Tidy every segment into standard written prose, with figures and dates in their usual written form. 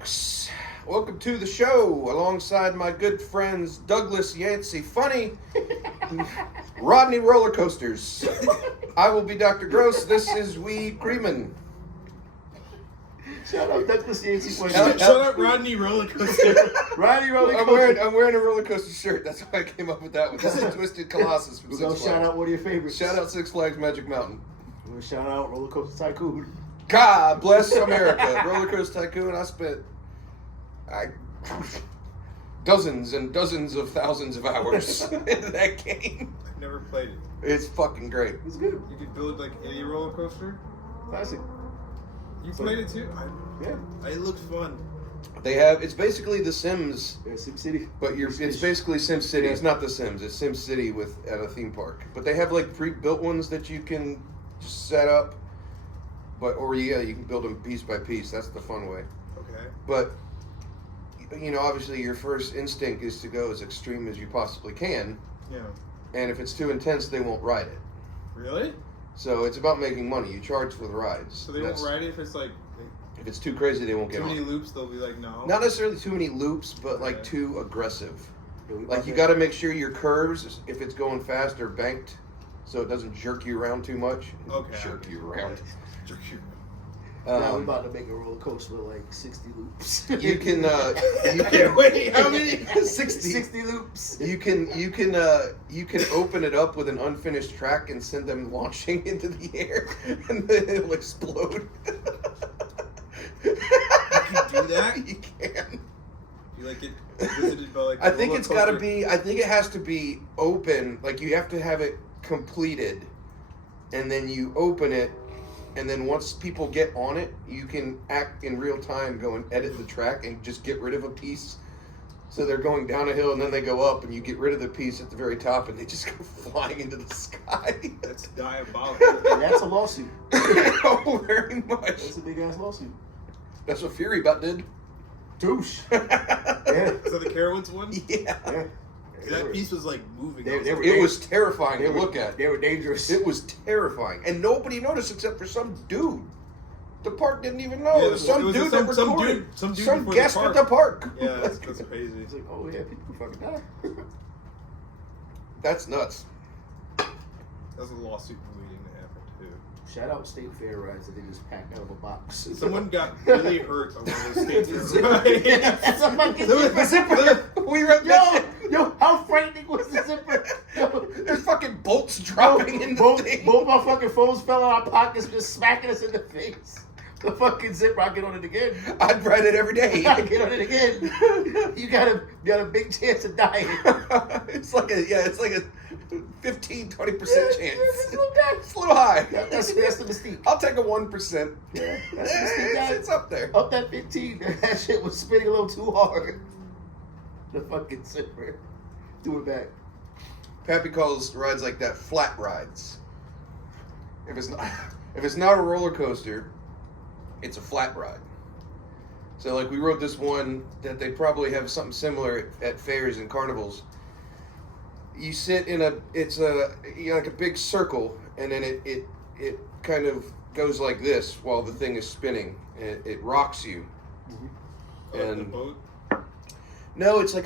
Folks, welcome to the show alongside my good friends Douglas Yancey Funny, Rodney Roller Coasters. I will be Dr. Gross. This is Wee Creeman. Shout out Douglas Yancey Funny. Shout out Rodney Roller Coaster. Rodney Roller Coaster. I'm wearing a roller coaster shirt. That's why I came up with that one. This is Twisted Colossus from We're Six gonna Flags. shout out one of your favorites. Shout out Six Flags Magic Mountain. We're gonna shout out Roller Coaster Tycoon. God bless America. Roller Coaster Tycoon. I spent dozens and dozens of thousands of hours in that game. I've never played it. It's fucking great. It's good. You could build like any roller coaster. Classic. You played it too? Yeah. It looked fun. They have, it's basically The Sims, Yeah, Sim City. but it's basically Sim City. It's not The Sims. It's Sim City at a theme park. But they have like pre-built ones that you can just set up. You can build them piece by piece. That's the fun way. Okay. But obviously your first instinct is to go as extreme as you possibly can. Yeah. And if it's too intense, they won't ride it. Really? So it's about making money. You charge for the rides. So they won't ride it if it's like If it's too crazy, they won't get too on. many loops. They'll be like, no. Not necessarily too many loops, but like too aggressive. Yeah, Like you got to make sure your curves, if it's going fast, are banked, so it doesn't jerk you around too much. Okay. Jerk you around. Now we're about to make a roller coaster with like 60 loops. You can. Wait, how many? 60 loops. You can open it up with an unfinished track and send them launching into the air, and then it'll explode. You can do that? You can. You like get visited by like. I think roller it's got to coaster- be. I think it has to be open. Like you have to have it completed, and then you open it, and then once people get on it, you can act in real time, go and edit the track, and just get rid of a piece. So they're going down a hill, and then they go up, and you get rid of the piece at the very top, and they just go flying into the sky. That's diabolical. And that's a lawsuit. Oh, very much. That's a big ass lawsuit. That's what Fury about did. Douche. Yeah. Yeah. So the Carowinds one? Yeah. That piece was like moving. They were- It was terrifying to look at. They were dangerous. It was terrifying, and nobody noticed except for some dude. The park didn't even know. Yeah, It was some dude that recorded. Some dude Some before guest the at park. the park. Yeah, that's crazy. It's like, oh yeah, people fucking die. That's nuts. That's a lawsuit waiting to happen too. Shout out State Fair rides that they just packed out of a box. Someone got really hurt on one of those states. That's a fucking Zipper. We read that. Yo, how frightening was the zipper? Yo, There's fucking bolts dropping in the both thing. my fucking phones fell out of our pockets, just smacking us in the face. The fucking zipper, I get on it again. I'd ride it every day. I get on it again. You got a big chance of dying. It's like a 15-20% chance. It's a little bit. It's a little high. That's the mystique. I'll take a 1%. Yeah, that's the mystique, guys. It's up there. Up that 15, that shit was spinning a little too hard. The fucking zipper. Do it back. Pappy calls rides like that flat rides. If it's not a roller coaster, it's a flat ride. So like we rode this one that they probably have something similar at fairs and carnivals. You sit in like a big circle, and then it kind of goes like this while the thing is spinning. It rocks you. Like the And boat. no, it's a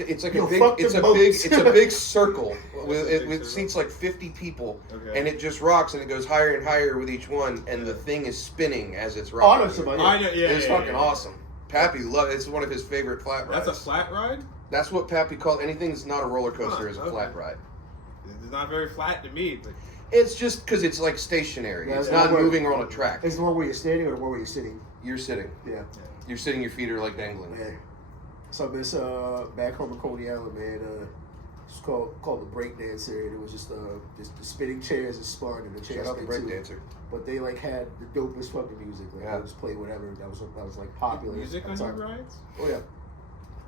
big circle with seats like 50 people, Okay. and it just rocks and it goes higher and higher with each one, and the thing is spinning as it's rocking. Oh, no, somebody. I know, yeah. It's yeah, fucking yeah. awesome. Pappy it's one of his favorite flat rides. That's a flat ride? That's what Pappy called anything that's not a roller coaster is a okay. flat ride. It's not very flat to me, but It's just because it's like stationary. Yeah, it's it's not one where- moving on a track. Is the one where you're standing or the one where you're sitting? You're sitting. Yeah. You're sitting. Your feet are like dangling. Yeah. So this back home in Coney Island, man, it's called the break dancer, and it was just the spinning chairs and spun and the chairs. Shout out the spin break too. dancer. But they like had the dopest fucking music. Like Yeah. they just played whatever that was like popular. music at on the your time. rides? Oh yeah.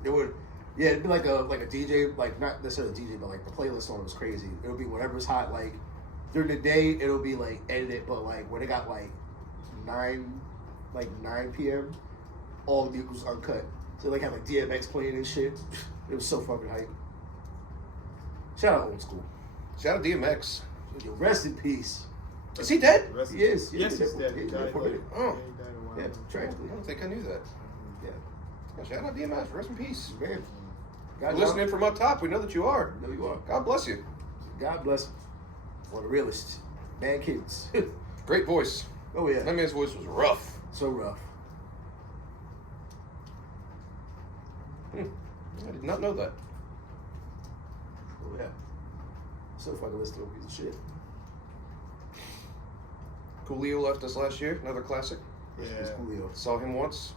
It would. Yeah, it'd be like a DJ, like not necessarily a DJ, but like the playlist on it was crazy. It would be whatever's hot. Like during the day, it'll be like edited, but like when it got like 9 p.m., all the music was uncut. So like have like DMX playing and shit. It was so fucking hype. Shout out old school. Shout out DMX. Yo, rest in peace. Is he dead? He is. Yes, he's dead. He He's died. for a minute. Oh. He died a while Yeah, ago. tragically. I don't think I knew that. Yeah. Yeah, shout out DMS. Rest in peace. Man, You're listening from up top. We know that you are. No, you are. God bless you. God bless him. One of the realest. Bad kids. Great voice. Oh, yeah. That man's voice was rough. So rough. I did not know that. Oh, yeah. So fucking listen to a piece of shit. Coolio left us last year. Another classic. It's Coolio. Saw him once.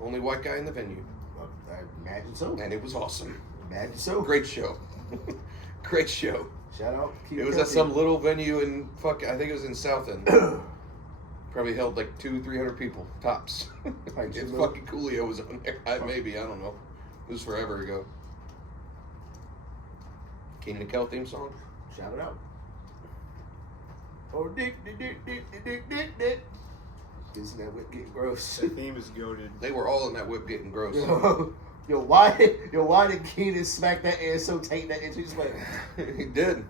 Only white guy in the venue. I imagine so. And it was awesome. Imagine so. Great show. Great show. Shout out. It was at some little venue in I think it was in South End. Probably held like 200-300 people tops. Like It's fucking Coolio was on there. Maybe, I don't know. It was forever ago. Keenan and Kel theme song. Shout it out. Oh, dick. Isn't that whip getting gross? That theme is goated. They were all in that whip getting gross. Yo, why did Keenan smack that ass so tight that inch? He's like, He did.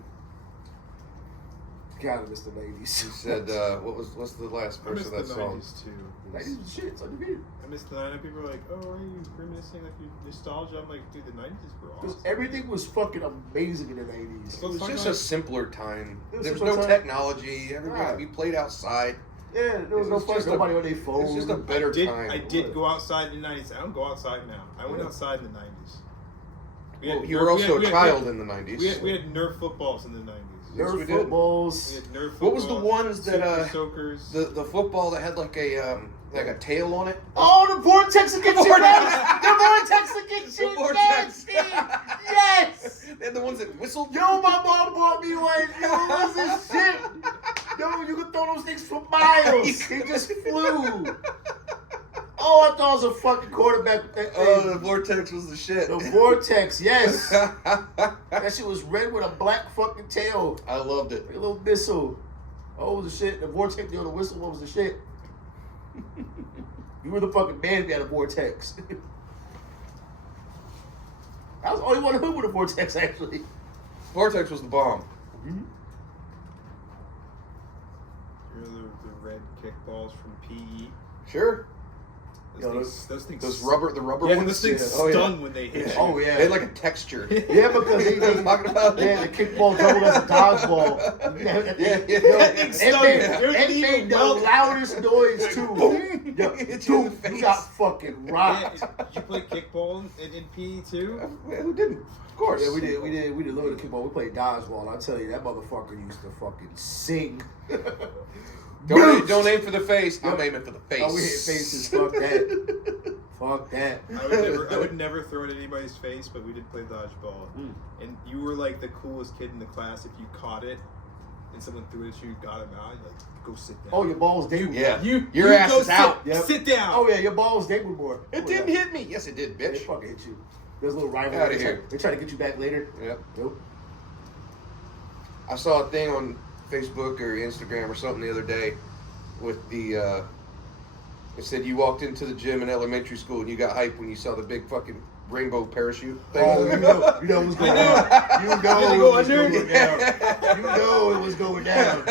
God, I miss the 90s. He said, what's the last I verse miss of the that song? 90s too. The 90s was shit. It's undefeated. I miss the 90s. People are like, oh, are you reminiscing like your nostalgia? I'm like, dude, the 90s were Because awesome. everything was fucking amazing in the 90s. It was Fucking just like- a simpler time. It was There was simpler no time. technology. Everybody Right. we played outside. Yeah, there was It no was fucking just nobody on their phone. It's just a better time. I did go outside in the 90s. I don't go outside now. I went outside in the 90s. Well, you were also a child in the 90s. We had Nerf footballs in the 90s. Yes, we Nerf did. footballs. We had Nerf footballs. What was the ones that, Super Soakers. the football that had like a tail on it? Oh, the vortex against you, vortex. yes! The vortex against you, The vortex. yes! Yes! They had the ones that whistled. Yo, my mom bought me one. Yo, what was this shit? Yo, you could throw those things for miles. They just flew. Oh, I thought I was a fucking quarterback with that thing. Oh, the vortex was the shit. The vortex, yes. That shit was red with a black fucking tail. I loved it. Like a little missile. Oh, what was the shit? The vortex, the whistle, what was the shit? You were the fucking man if you had a vortex. I was the only one who with a vortex, actually. Vortex was the bomb. Remember the red kickballs from PE? Sure. Those things. The rubber Yeah, ones. those things Oh, yeah. stung when they hit you. Oh, yeah. They had like a texture. Yeah, because they talking about the kickball doubled as a dodgeball. Yeah. That thing stung. It made the loudest noise too. Boom. Yo, Hit you in the dude, face. you got fucking Yeah, rocked. did you play kickball in PE too? Who didn't? Of course. Yeah, we did a little bit of kickball. We played dodgeball. I tell you, that motherfucker used to fucking sing. Don't aim for the face. I'm aiming for the face. Oh, we hit faces. Fuck that. Fuck that. I would never throw it in anybody's face, but we did play dodgeball. And you were like the coolest kid in the class if you caught it and someone threw it at you, got him out, you're like, go sit down. Oh, your balls dangled. Yeah. Your Your ass go is out. Yep. Sit down. Oh yeah, your balls dangled more. It didn't hit me. Yes, it did, They bitch. fucking hit you. There's a little rivalry. Outta here. They try to get you back later. Yep. Nope. I saw a thing on Facebook or Instagram or something the other day with the. It said you walked into the gym in elementary school and you got hyped when you saw the big fucking rainbow parachute thing. Oh, you know it was going down. You know it was going down. You know it was going down.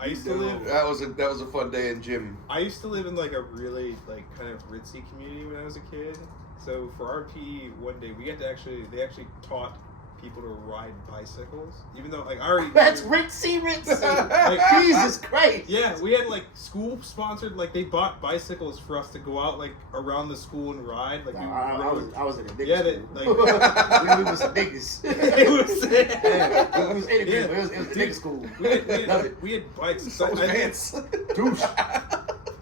I used to live. That was a fun day in gym. I used to live in like a really like kind of ritzy community when I was a kid. So for our PE one day they actually taught people to ride bicycles. Even though like I already That's ritzy. Like, Jesus Christ. yeah, we had like school sponsored, like they bought bicycles for us to go out like around the school and ride. Like I was in a niggas Yeah, school. like- we was some niggas. it was, Yeah, we was in Yeah. it was a nigga school. we had, we had bikes. So was Vance. Douche.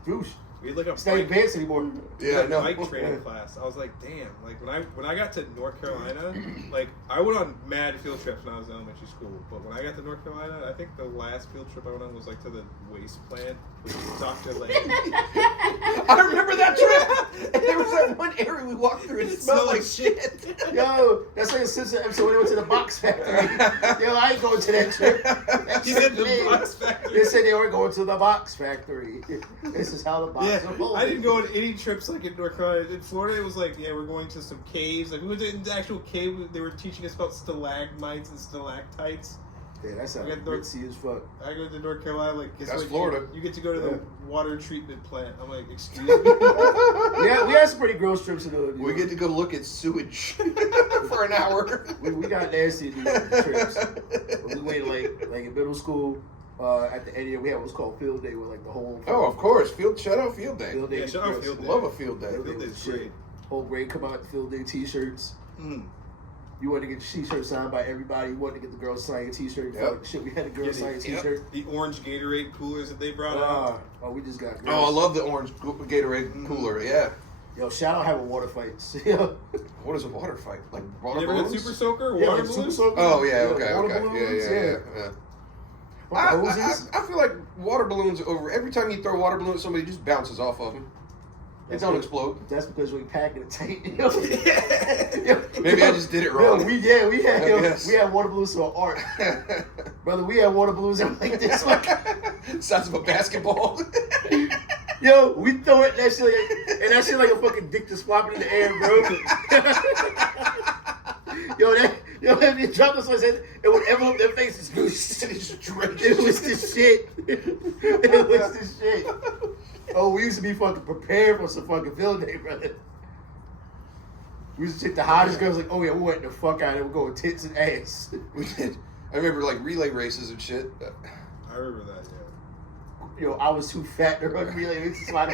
Douche. We had like a It's not even bike, Vance anymore. Yeah, I know. bike training class. I was like, damn. Like when I got to North Carolina, like I went on mad field trips when I was in elementary school. But when I got to North Carolina, I think the last field trip I went on was like to the waste plant with Dr. Lane. I remember that trip. And there was that one area we walked through and it smelled like shit. Yo, that's like a Simpson episode when they went to the box factory. Yo, I ain't going to that trip. That He trip said the big. box factory. They said they were going to the box factory. This is how the box Yeah, are folded. I didn't go on any trips like in North Carolina. In Florida, it was like, yeah, we're going to some caves. Like we went to the actual cave. They were teaching us about stalagmites and stalactites. Yeah, that sounds I got North- ritzy as fuck. I go to North Carolina, like, guess That's what? Florida. You get to go to Yeah. the water treatment plant. I'm like, excuse me? We had some pretty gross trips in the. We get to go look at sewage for an hour. We got nasty in these trips. We went like in middle school. At the end of the year, we had what's called field day, where like the whole Oh, of course. Shout out field day. field day. Yeah, shout out field day. Love a field day. Field day Field was day's shit. great. Whole grade come out field day t-shirts. Mm. You wanted to get your t-shirt signed by everybody. You wanted to get the girls sign your t-shirt. Yep. Like, shit, we had the girls sign your Yep. t-shirt. The orange Gatorade coolers that they brought out. We just got. Oh, I love the orange Gatorade cooler. Yeah. Yo, shout out having water fights. Yo, What is a water fight? Like You water never had balloons? Super Soaker or yeah, water like Super balloons? Soaker. Oh yeah. Okay. water Okay. balloons, Yeah. What, the hoses? I feel like water balloons over. Every time you throw a water balloon at somebody, it just bounces off of them. It don't explode. That's because we packing it tight. Yo. Maybe I just did it wrong. We Yes. had water balloons for art, brother. We had water balloons that were like this, like Size of a basketball. yo. We throw it, that shit, like, and that shit like a fucking dick just flopping in the air, bro. If you drop this one, it would envelope their faces. It was the shit. It was the shit. Oh, we used to be fucking prepared for some fucking field day, brother. We used to take the hottest girls, like, oh yeah, we went the fuck out of it. We're going tits and ass. We did. I remember like relay races and shit. I remember that, yeah. Yo, I was too fat to run relay races. So I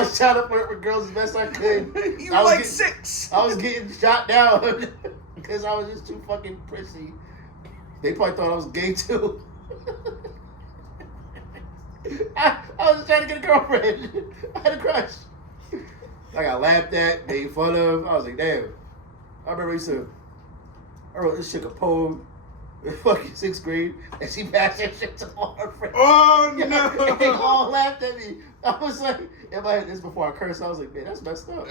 was trying to flirt with girls as best I could. You I were was like getting- 6. I was getting shot down because I was just too fucking prissy. They probably thought I was gay too. I was just trying to get a girlfriend. I had a crush. I got laughed at, made fun of. I was like, damn. I remember I wrote this chick a poem in fucking 6th grade, and she passed that shit to all her friends. Oh, And no! they all laughed at me. I was like, in my head, this before I cursed, I was like, man, that's messed up.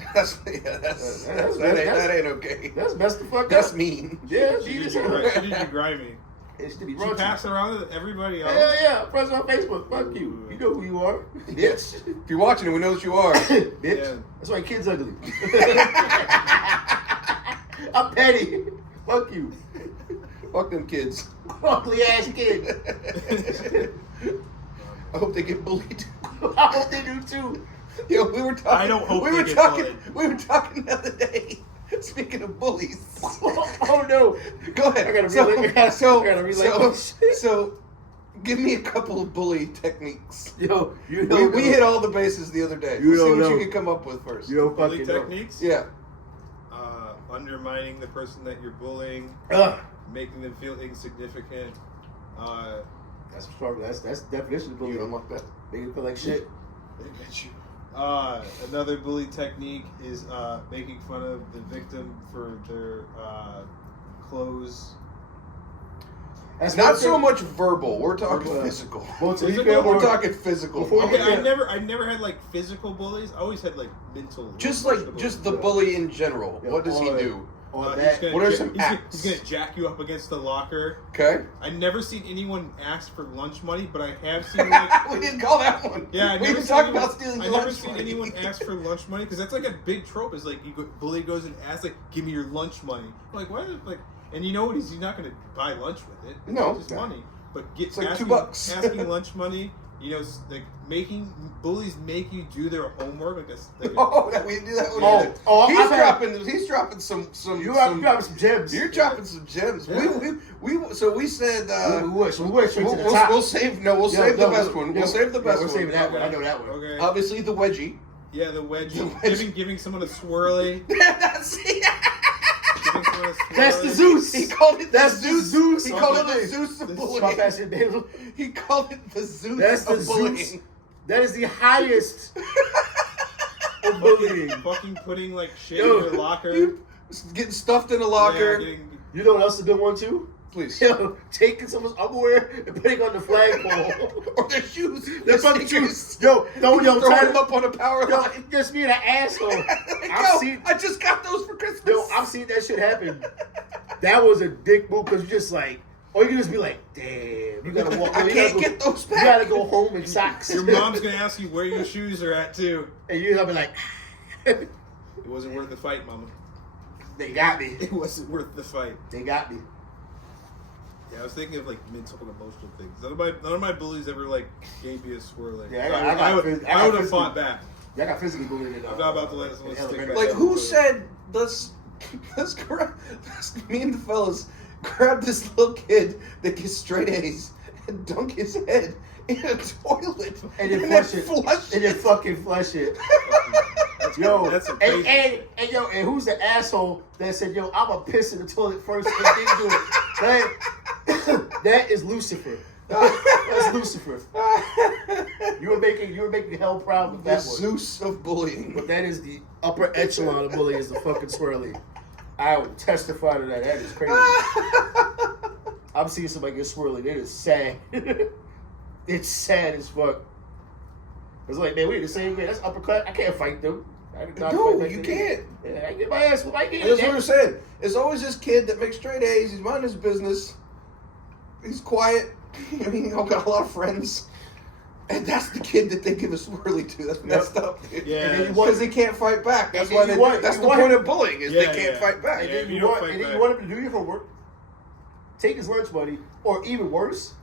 That ain't okay. That's messed the fuck That's up. mean. Yeah, She she did just you right. She did you grimy. It should be She raunchy. passed it around to everybody else. Hell yeah, friends on Facebook. Fuck you. You know who you are. Yes. If you're watching it, we know that you are. Bitch. Yeah. That's why kids ugly. I'm petty. Fuck you. Fuck them kids. Ugly ass kid. I hope they get bullied. I hope they do too. Yo, we were talking. I don't hope we they were get talking. bullied. We were talking the other day. Speaking of bullies. Oh no. Go ahead. I gotta relay- I gotta relay So, give me a couple of bully techniques. Yo, you know. We hit all the bases the other day. You Let's see don't what know. you can come up with first. You don't Bully fucking know. techniques? Yeah. Undermining the person that you're bullying, Ugh. making them feel insignificant. That's strong. That's the definition of bullying. You unlock that. Make you feel like shit. Another bully technique is making fun of the victim for their clothes. That's Not one so thing- much verbal. We're talking Verbal. physical. Well, to be Physical fair, or- We're we're talking physical. Before Okay, Yeah. I never had like physical bullies. I always had like mental. Just emotional just the bullies. bully in general. Yeah, What does he or- do? on He's that. gonna What are ja- some he's acts? gonna jack you up against the locker. Okay. I never seen anyone ask for lunch money, but I have seen like We didn't call that one. yeah. I we never didn't seen talk anyone- about stealing I lunch never seen money. anyone ask for lunch money because that's like a big trope. Is like bully goes and asks like, "Give me your lunch money." I'm like why? Like, and you know what? He's not gonna buy lunch with it. No. it's just money. But It's like asking, $2. asking lunch money. You know, like making bullies make you do their homework. Like this. Like Oh, that we didn't do that one. Oh, either. oh, he's I've had- dropping some. You have got some gems. You're dropping some gems. Yeah. So we said we wish straight to the we'll top. save Yo, the no, best one. We'll save the Yeah, best we're one. saving that one. I know that one. Okay. Obviously the wedgie. Yeah, the wedgie. The wedgie. Giving someone a swirly. That's Giving someone a swirly. That's the Zeus. He called it That's the the Zeus. He of called it the bullying. Zeus of This bullying. My bad shit, babe. He called it the Zeus That's the of bullying. Zeus. That is the highest of bullying. Fucking putting like shit Yo, in your locker. You getting stuffed in a locker. Yeah, getting, You know what else is a good one too? Please. Yo, taking someone's underwear and putting on the flagpole. Or their shoes. Their fucking shoes. Yo, Throw yo, them up on a power Yo, line. just being an asshole. Yo, I just got those for Christmas. Yo, I've seen that shit happen. That was a dick move because you just like, or you can just be like, damn, you gotta walk. I you can't gotta go, get those You back. gotta go home in socks. your mom's gonna ask you where your shoes are at too. And you're gonna be like, It wasn't worth the fight, mama. they got me. It wasn't worth the fight. They got me. Yeah, I was thinking of like mental and emotional things. None of my bullies ever like gave me a swirly. Yeah, I would have fought back. Yeah, I got physically bullied in I'm not about to let someone stick. Like, who said let's me and the fellas grab this little kid that gets straight A's and dunk his head in a toilet and then flush it. Fucking flush it. Yo, that's and who's the asshole that said, "Yo, I'ma piss in the toilet first and then do it"? That is Lucifer. That's Lucifer. You were making hell proud with The that one. Zeus of bullying. But that is the upper echelon of bullying, is the fucking swirly. I will testify to that. That is crazy. I'm seeing somebody get swirly. It is sad. It's sad as fuck. It's like, man, we the same man. That's uppercut. I can't fight them. No, you can't. Yeah, I get my ass. I get That's what I'm saying. It's always this kid that makes straight A's. He's minding his business. He's quiet. He's got a lot of friends. And that's the kid that they give a swirly to. That's messed up, dude. Yeah. Because they can't fight back. That's why that's the point of bullying, is they can't fight back. And then you want him to do your homework, take his lunch money, or even worse,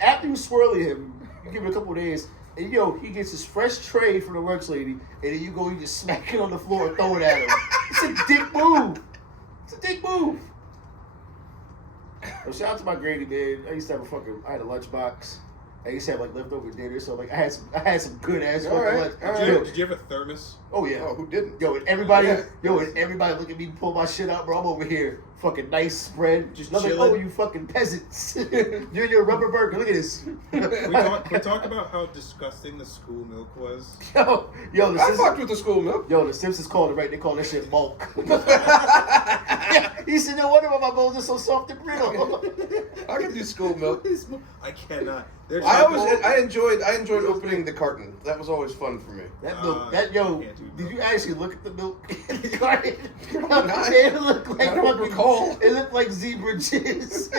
after you swirly him, you give him a couple of days, and he gets his fresh tray from the lunch lady, and then you just smack it on the floor and throw it at him. It's a dick move. It's a dick move. Well, shout out to my granny, man. I used to have I had a lunchbox. I used to have leftover dinner, so I had some good ass fucking lunch. Did you have a thermos? Oh yeah. Oh, who didn't? And everybody look at me pull my shit out, bro. I'm over here, fucking nice spread. Just like, chilling. oh, you fucking peasants. You're your rubber burger. Look at this. we talk about how disgusting the school milk was. The I fucked with the school milk. the Simpsons called it right. They call that shit bulk. He said, no wonder why my bones are so soft and brittle. I can do school milk. I cannot. I enjoyed opening the carton. That was always fun for me. That milk, did you actually look at the milk in the carton? It looked like I don't recall. It looked like zebra jizz.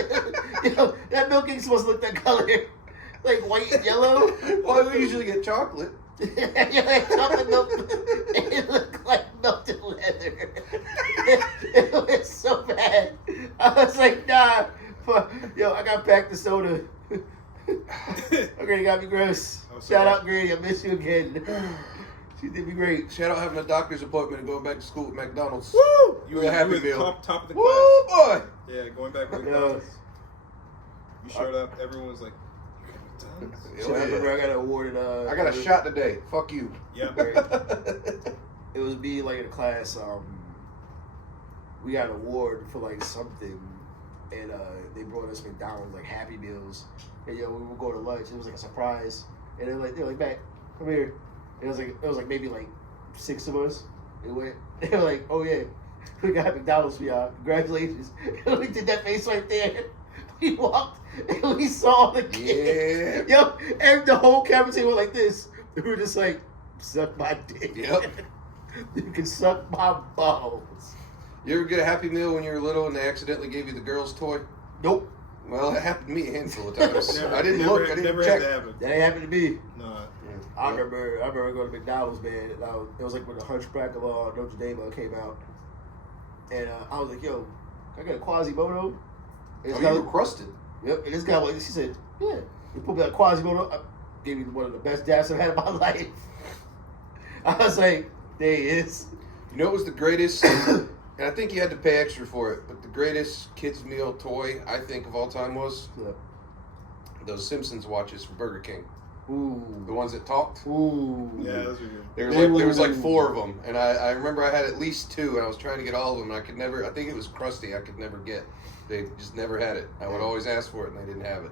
That milk ain't supposed to look that color. Like white and yellow. Well, we usually get chocolate. Chocolate milk. It looked like melted leather. It was so bad. I was like, nah. I got back the soda. Granny got me gross. Shout out, Granny. I miss you again. She did me great. Shout out having a doctor's appointment and going back to school at McDonald's. Woo! You were a happy were meal. Top of the Woo, class. boy! Yeah, going back to McDonald's. You showed up. Everyone was like, "You got McDonald's?" I remember I got an award. I got a shot today. Fuck you. Yeah. It was me in a class. We got an award for something, and they brought us McDonald's Happy Meals. And we would go to lunch. It was a surprise. And they're like, Matt, come here. It was maybe 6 of us. They were like, oh yeah, we got McDonald's for y'all. Congratulations. And we did that face right there. We walked and we saw the kid. Yeah. And the whole cafeteria went like this. We were just like, suck my dick. Yep. You can suck my balls. You ever get a Happy Meal when you were little and they accidentally gave you the girl's toy? Nope. Well, it happened to me a handful of times. Never, I didn't never, look. I didn't never check. had to happen. That ain't happened to me. No. I remember going to McDonald's, man. And it was when the Hunchback of Notre Dame came out. And I was like, yo, can I get a Quasimodo? And You were crusted. Yep. And this guy, she said, yeah. He put me a Quasimodo. I gave me one of the best dabs I've had in my life. I was like, there he is. You know, it was the greatest, and I think you had to pay extra for it, but the greatest kids' meal toy, I think, of all time was those Simpsons watches from Burger King. Ooh. The ones that talked. Ooh. Yeah, those are good. There was 4 of them, and I remember I had at least 2, and I was trying to get all of them, and I could never, I think it was Krusty, I could never get. They just never had it. I would always ask for it, and they didn't have it.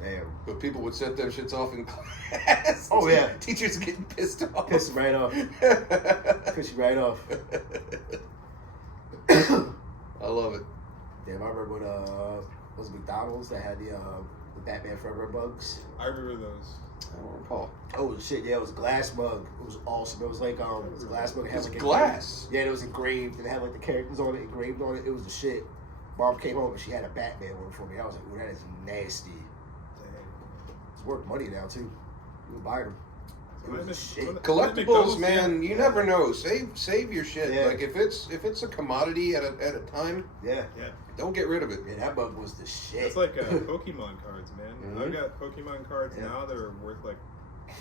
Damn. But people would set them shits off in class. Oh, yeah. Teachers getting pissed off. Piss you right off. Piss you right off. I love it. Damn, I remember when was it McDonald's that had the Batman Forever bugs. I remember those. I don't recall. Oh shit! Yeah, it was a glass mug. It was awesome. It was it was a glass mug. It had glass. Yeah, it was engraved and it had the characters on it, engraved on it. It was the shit. Mom came home and she had a Batman one for me. I was like, ooh, that is nasty. It's worth money now too. You can buy them. It was a shit. Collectibles, man, you never know. Save your shit. Yeah. Like if it's a commodity at a time, Yeah. don't get rid of it. Yeah, that bug was the shit. It's like Pokemon cards, man. Mhm. I've got Pokemon cards now that are worth like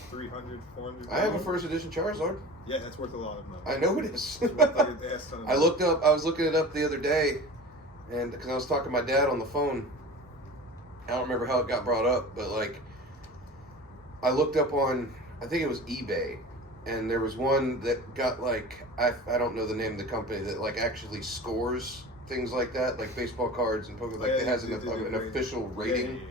300, 400. I have a first edition Charizard. Yeah, that's worth a lot of money. I know it is. It's worth like a ass ton of I money. was looking it up the other day, and because I was talking to my dad on the phone. I don't remember how it got brought up, but like, I looked up on, I think it was eBay, and there was one that got like, I don't know the name of the company that like actually scores things like that, like baseball cards and Pokemon, like Yeah, it has they an do official rating, Yeah.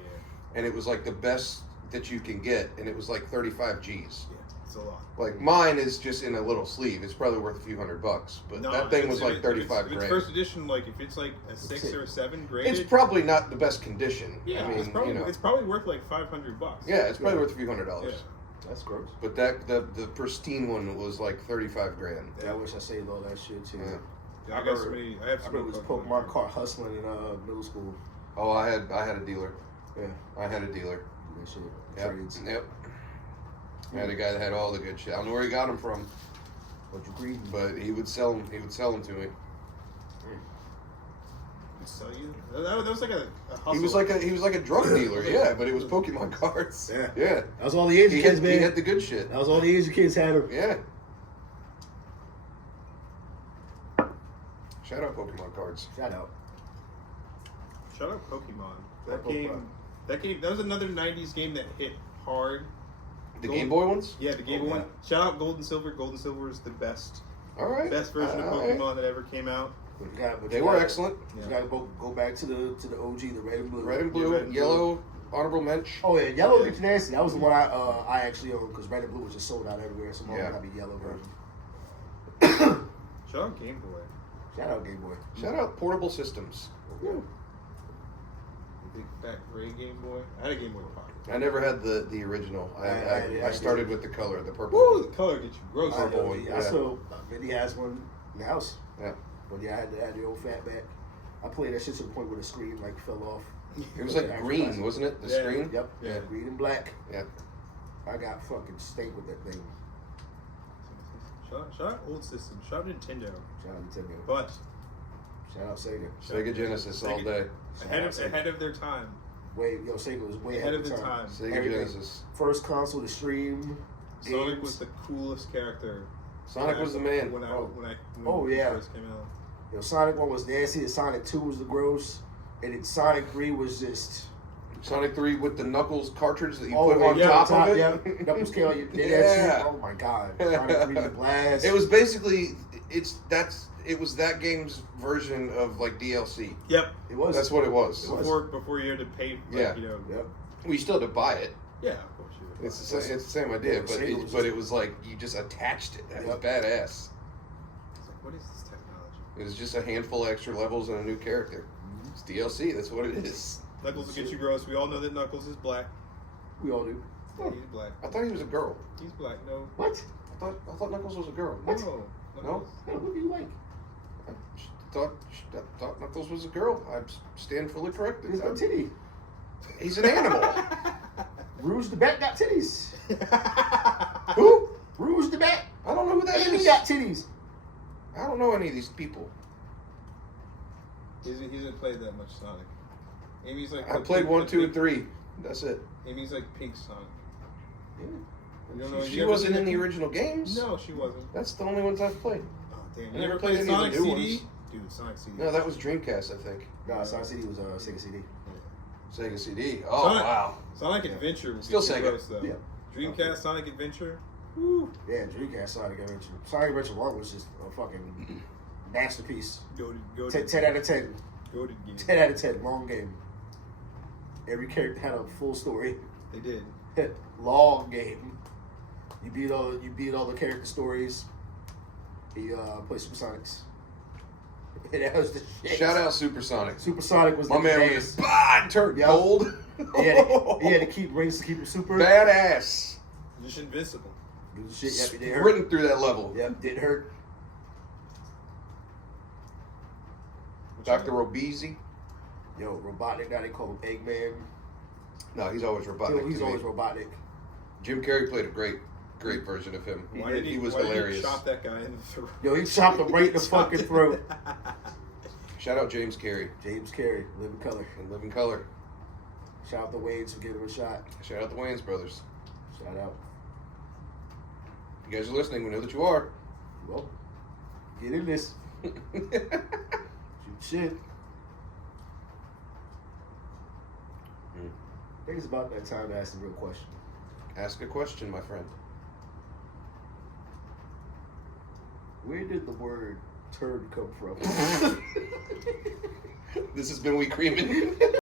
and it was like the best that you can get, and it was like 35 G's. Yeah, it's a lot. Like mine is just in a little sleeve. It's probably worth a few $100, but No, that thing if was it's- like if 35 it's grand. first edition, like if it's like a 6 or a 7 graded, It's probably not the best condition. yeah, I mean, it's probably you know, it's probably worth like $500. yeah, it's probably worth a few $100. Yeah. That's gross. But that the pristine one was like 35 grand. Yeah, I wish I saved all that shit too. Yeah. Yeah, I got so many. I have I so remember many it was Pokemon card hustling in middle school. Oh, I had a dealer. Yeah, I had a dealer. that shit. Yep. Trades. Yep. I had a guy that had all the good shit. I don't know where he got them from, But you greedy. but he would sell them. He would sell them to me. Sell you? That was like a hustle. He was like a drug dealer. Yeah, but it was Pokemon cards. Yeah. Yeah. That was all the Asian kids, man. He had the good shit. That was all the Asian kids had them. Yeah. Shout out Pokemon cards. Shout out. Shout out Pokemon. Shout That game. That was another '90s game that hit hard. The Game Boy ones? Yeah, the Game Boy Oh, one. Shout out Gold and Silver. Gold and Silver is the best All right. version of All right. Pokemon that ever came out. But They you were gotta- excellent. You gotta go back to the OG, the red and blue. Red and blue, red and yellow, honorable mensch. Oh yeah, yellow Yeah. gets nasty. That was the one I actually owned because red and blue was just sold out everywhere. So mine Yeah. gotta be yellow version. Shout out Game Boy. Shout out Game Boy. Shout out portable systems. Woo. The big fat gray Game Boy. I had a Game Boy Pocket. I never had the original. I started with the color, the purple. Woo! The color gets you gross. I- Purple I one, I yeah. still Minnie has one in the house. Yeah. But yeah, I had the old fatback. I played that shit to the point where the screen like fell off. It was like green, wasn't it? The Yeah. screen? Yep. Yeah. Green and black. Yeah. I got fucking steak with that thing. Shout out old systems. Shout out Nintendo. Shout out Nintendo. But Shout out Sega. Sega Genesis all day. ahead of their time. Sega was way Ahead of the time. Sega Everything. Genesis. First console to stream. Sonic games. was the coolest character. Sonic was the man. When Oh, yeah. it first came out. Sonic 1 was nasty, and Sonic 2 was the gross, and then Sonic 3 was just Sonic 3 with the Knuckles cartridge that you oh put on yeah, top of it. Yeah, Knuckles came out. You did Yeah. that shit. Oh my god, Sonic 3 the blast. It was basically it was that game's version of like DLC. Yep. It was. That's what it was. Before you had to pay. Like, Yeah. You know. Yep. We still had to buy it. Yeah. Of course you would. It's the same idea, Yeah, but Sega was it was like you just attached it. That was Yep. badass. It's like, what is this technology? It was just a handful of extra levels and a new character. It's DLC. That's what it is. Knuckles will get you gross. We all know that Knuckles is black. We all do. Yeah, he's black. I thought he was a girl. He's black. No. What? I thought Knuckles was a girl. What? No. No? What do you like? I thought Knuckles was a girl. I stand fully corrected. He's got titty. He's an animal. Rouge the Bat got titties. Who? Rouge the Bat. I don't know who that Amy is. got titties. I don't know any of these people. He hasn't played that much Sonic. Amy's like. I played 1, 2, and 3. That's it. Amy's like pink Sonic. Yeah. You don't know, She you ever wasn't seen in the that- original games. No, she wasn't. That's the only ones I've played. Oh damn! I You never never played played any of Sonic the new CD? ones. Dude, Sonic CD. No, that was Dreamcast, I think. Nah, Sonic CD was Sega CD. Sega CD. Oh, Sonic- wow. Sonic Adventure was Still Sega. gross, though. Yeah. Dreamcast Sonic Adventure. Woo. Yeah, Dreamcast Sonic Adventure. Sonic Adventure 1 was just a fucking masterpiece. Go to 10 out of 10. Go to game. 10 out of 10. Long game. Every character had a full story. They did. Long game. You beat all the character stories. You play Supersonics. And that was the shit. Shout out Supersonic. Supersonic was My the man dance. was just turned Yep. gold. He had to keep rings to keep him super. Badass. Just invincible. Do the shit. Yep, it did hurt. Sprinting through that level. Yep, did hurt. Dr. Robezi. Yo, Robotnik, now they call him Eggman. No, he's always robotic. He's to me. always Robotnik. Jim Carrey played a great great version of him. Why did He was why did hilarious. he chop that guy in the throat? Yo, he chopped him right in the fucking throat. Shout out James Carey James Carey, Living Color. and Living Color. Shout out the Waynes for giving him a shot. Shout out the Wayans brothers. Shout out. You guys are listening. We know that you are. Well, get in this. Shoot shit. I think it's about that time to ask the real question. Ask a question, my friend. Where did the word turd come from? This has been We Creamin'.